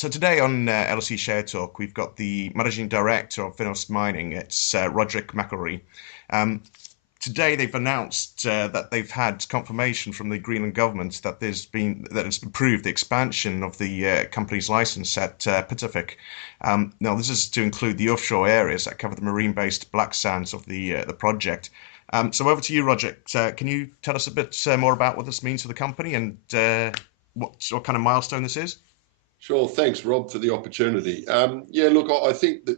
So today on LSE Share Talk, we've got the Managing Director of FinnAust Mining. It's Roderick McIllree. Um, Today they've announced that they've had confirmation from the Greenland government that it's approved the expansion of the company's license at Pitofik. Now this is to include the offshore areas that cover the marine-based black sands of the project. So over to you, Roderick. Can you tell us a bit more about what this means for the company and what kind of milestone this is? Sure. Thanks, Rob, for the opportunity. Yeah, look, I think that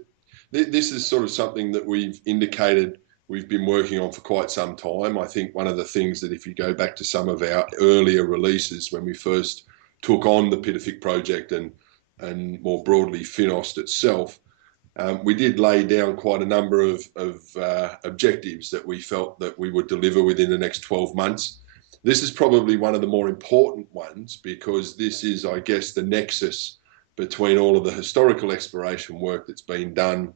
this is sort of something that we've indicated we've been working on for quite some time. I think one of the things that if you go back to some of our earlier releases when we first took on the Pitofik project and more broadly FinnAust itself, we did lay down quite a number of objectives that we felt that we would deliver within the next 12 months. This is probably one of the more important ones because this is, I guess, the nexus between all of the historical exploration work that's been done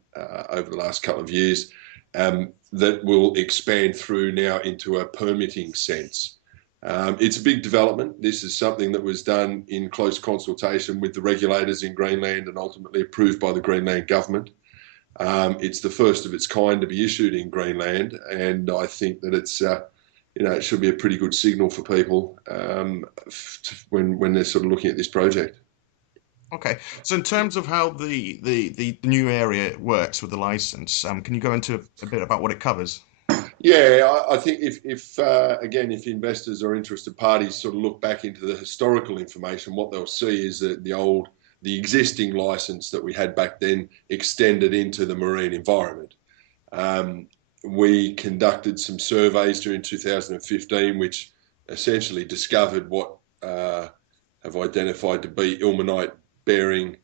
over the last couple of years that will expand through now into a permitting sense. It's a big development. This is something that was done in close consultation with the regulators in Greenland and ultimately approved by the Greenland government. It's the first of its kind to be issued in Greenland, and I think that it's it should be a pretty good signal for people when they're sort of looking at this project. Okay, so in terms of how the new area works with the license, can you go into a bit about what it covers? Yeah, I think if again, if investors or interested parties sort of look back into the historical information, what they'll see is that the existing license that we had back then extended into the marine environment. We conducted some surveys during 2015, which essentially discovered what have identified to be ilmenite-bearing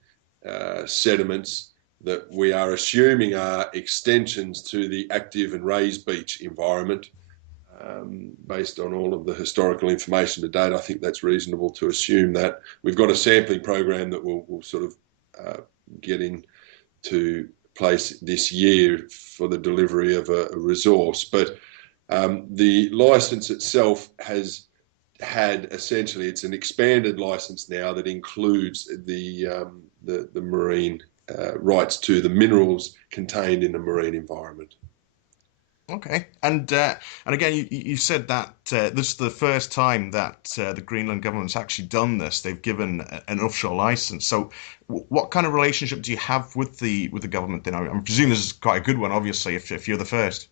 sediments that we are assuming are extensions to the active and raised beach environment. Based on all of the historical information to date, I think that's reasonable to assume that. We've got a sampling program that we'll sort of get into place this year for the delivery of a resource. But the license itself has had essentially, it's an expanded license now that includes the marine rights to the minerals contained in the marine environment. Okay, and again, you said that this is the first time that the Greenland government's actually done this. They've given an offshore license. So, what kind of relationship do you have with the government? Then I'm presuming this is quite a good one, obviously, if you're the first.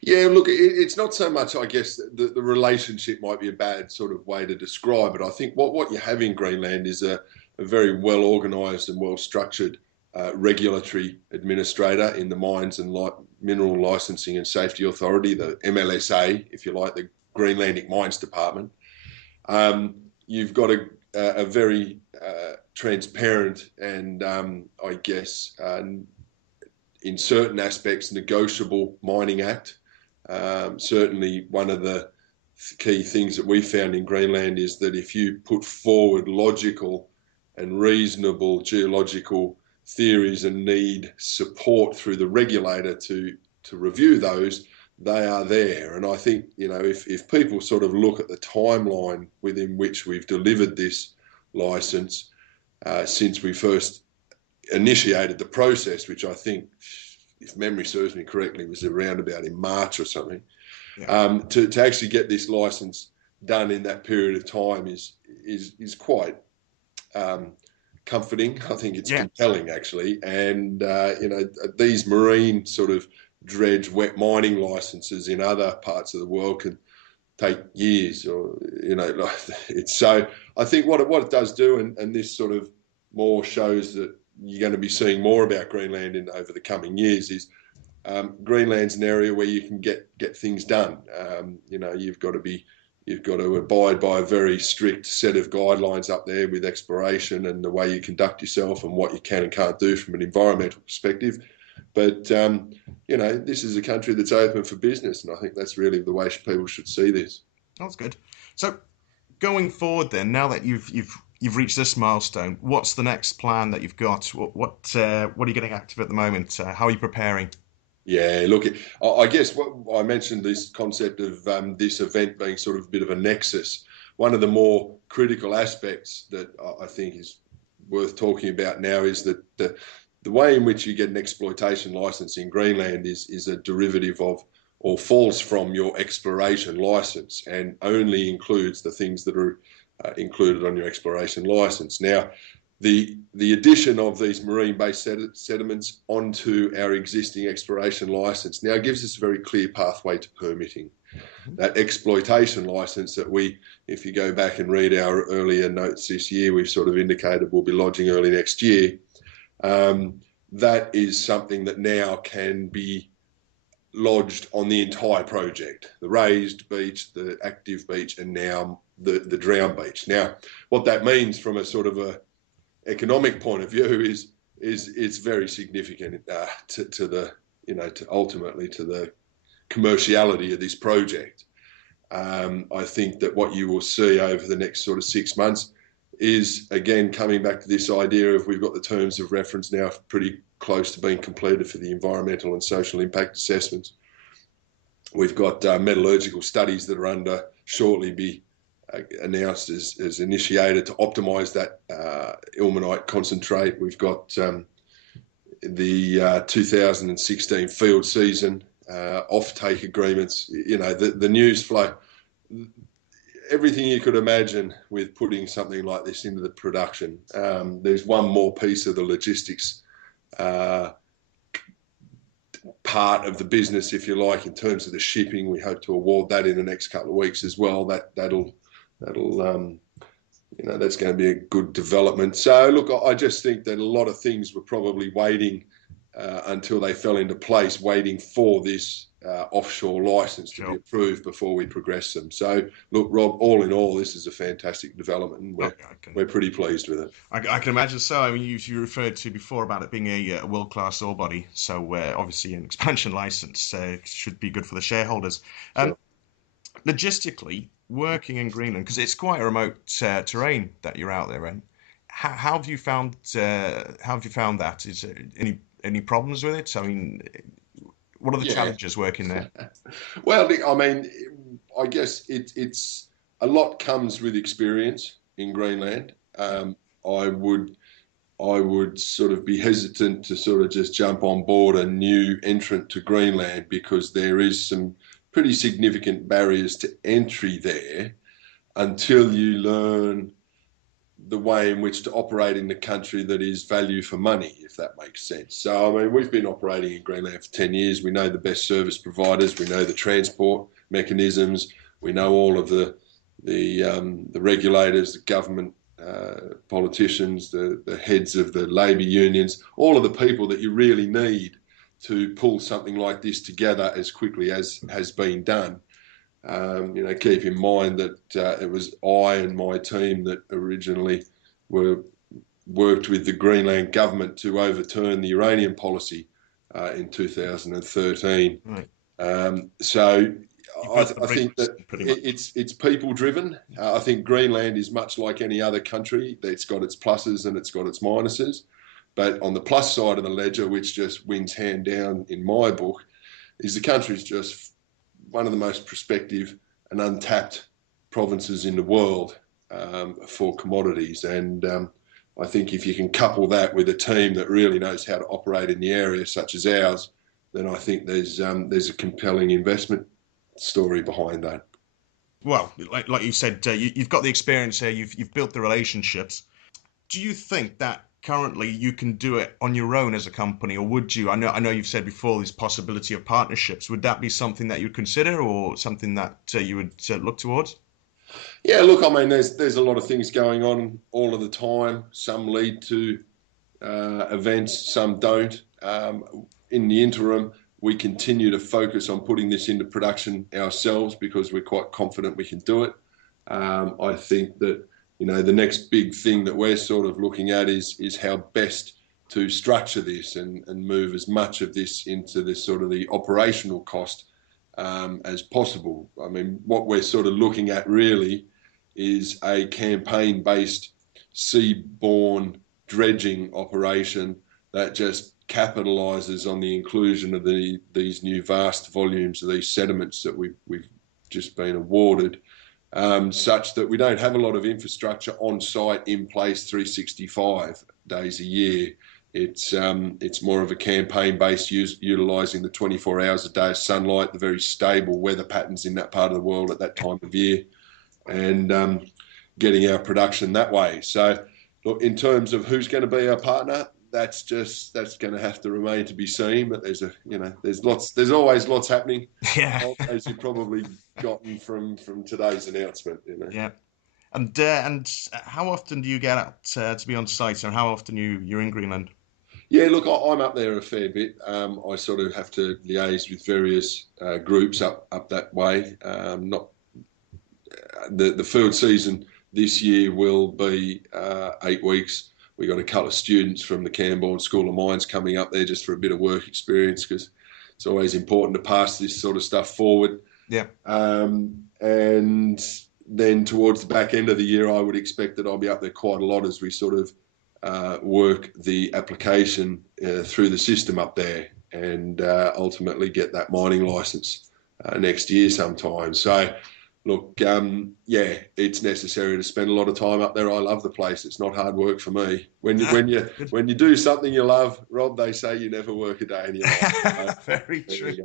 Yeah, look, it's not so much, I guess, the relationship might be a bad sort of way to describe it. I think what you have in Greenland is a very well organised and well structured regulatory administrator in the Mines and Mineral Licensing and Safety Authority, the MLSA, if you like, the Greenlandic Mines Department. You've got a very transparent and, I guess, in certain aspects, negotiable Mining Act. Certainly one of the key things that we found in Greenland is that if you put forward logical and reasonable geological theories and need support through the regulator to review those, they are there. And I think, if people sort of look at the timeline within which we've delivered this license since we first initiated the process, which I think, if memory serves me correctly, was around about in March or something, to actually get this license done in that period of time is quite comforting. I think it's compelling, actually. And, these marine sort of dredge wet mining licenses in other parts of the world can take years or, it's so I think what it does do, and this sort of more shows that you're going to be seeing more about Greenland over the coming years, is Greenland's an area where you can get things done. You've got to abide by a very strict set of guidelines up there with exploration and the way you conduct yourself and what you can and can't do from an environmental perspective. But, this is a country that's open for business, and I think that's really the way people should see this. That's good. So going forward then, now that you've reached this milestone, what's the next plan that you've got? What are you getting active at the moment? How are you preparing? Yeah, look, I guess what I mentioned, this concept of this event being sort of a bit of a nexus. One of the more critical aspects that I think is worth talking about now is that the way in which you get an exploitation license in Greenland is a derivative of, or falls from, your exploration license, and only includes the things that are included on your exploration license. Now, the addition of these marine-based sediments onto our existing exploration license now gives us a very clear pathway to permitting. That exploitation license that we, if you go back and read our earlier notes this year, we've sort of indicated we'll be lodging early next year. That is something that now can be lodged on the entire project, the raised beach, the active beach, and now the drown beach. Now, what that means from a sort of a economic point of view is it's very significant to the, to ultimately to the commerciality of this project. I think that what you will see over the next sort of 6 months is, again, coming back to this idea of, we've got the terms of reference now pretty close to being completed for the environmental and social impact assessments. We've got metallurgical studies that are under shortly be announced as initiated to optimise that ilmenite concentrate. We've got the 2016 field season off-take agreements, the news flow, everything you could imagine with putting something like this into the production. There's one more piece of the logistics part of the business, if you like, in terms of the shipping. We hope to award that in the next couple of weeks as well. That'll that's going to be a good development. So look, I just think that a lot of things were probably waiting until they fell into place, waiting for this offshore license to be approved before we progress them. So look, Rob, all in all, this is a fantastic development, and we're pretty pleased with it. I can imagine so. I mean, you referred to before about it being a world-class ore body, so obviously an expansion license should be good for the shareholders. Sure. Logistically, working in Greenland, because it's quite a remote terrain that you're out there in, how have you found that? Is there any problems with it? I mean, what are the challenges working there? Well, I mean, I guess it's a lot comes with experience in Greenland. I would sort of be hesitant to sort of just jump on board a new entrant to Greenland, because there is some pretty significant barriers to entry there until you learn the way in which to operate in the country that is value for money, if that makes sense. So, I mean, we've been operating in Greenland for 10 years. We know the best service providers. We know the transport mechanisms. We know all of the regulators, the government, politicians, the heads of the labour unions, all of the people that you really need to pull something like this together as quickly as has been done. Keep in mind that it was I and my team that originally worked with the Greenland government to overturn the uranium policy in 2013. Right. So I think that it's people driven. I think Greenland is much like any other country. It's got its pluses and it's got its minuses. But on the plus side of the ledger, which just wins hand down in my book, is the country's just one of the most prospective and untapped provinces in the world for commodities. And I think if you can couple that with a team that really knows how to operate in the area, such as ours, then I think there's a compelling investment story behind that. Well, like you said, you've got the experience here. You've built the relationships. Do you think that currently you can do it on your own as a company, or would you? I know you've said before this possibility of partnerships. Would that be something that you'd consider, or something that you would look towards? Yeah, look, I mean, there's a lot of things going on all of the time. Some lead to events, some don't. In the interim, we continue to focus on putting this into production ourselves, because we're quite confident we can do it. I think that the next big thing that we're sort of looking at is how best to structure this and move as much of this into this sort of the operational cost as possible. I mean, what we're sort of looking at really is a campaign-based seaborne dredging operation that just capitalises on the inclusion of these new vast volumes of these sediments that we've just been awarded, such that we don't have a lot of infrastructure on site in place 365 days a year. It's more of a campaign-based utilising the 24 hours a day of sunlight, the very stable weather patterns in that part of the world at that time of year, and getting our production that way. So, look, in terms of who's going to be our partner, that's going to have to remain to be seen. But there's always lots happening, Yeah. as you've probably gotten from today's announcement. Yeah. And how often do you get out to be on site, and how often you're in Greenland? Yeah, look, I'm up there a fair bit. I sort of have to liaise with various groups up that way. Not the field season this year will be 8 weeks. We got a couple of students from the Camborne School of Mines coming up there just for a bit of work experience, because it's always important to pass this sort of stuff forward. Yeah. And then towards the back end of the year, I would expect that I'll be up there quite a lot as we sort of work the application through the system up there, and ultimately get that mining license next year sometime. So, look, yeah, it's necessary to spend a lot of time up there. I love the place. It's not hard work for me. When you do something you love, Rob, they say you never work a day in your life. Very true.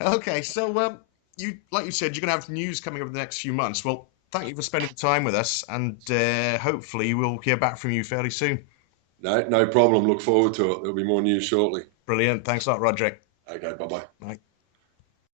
Okay, so you, like you said, you're going to have news coming over the next few months. Well, thank you for spending the time with us, and hopefully we'll hear back from you fairly soon. No problem. Look forward to it. There'll be more news shortly. Brilliant. Thanks a lot, Roderick. Okay, bye-bye. Bye.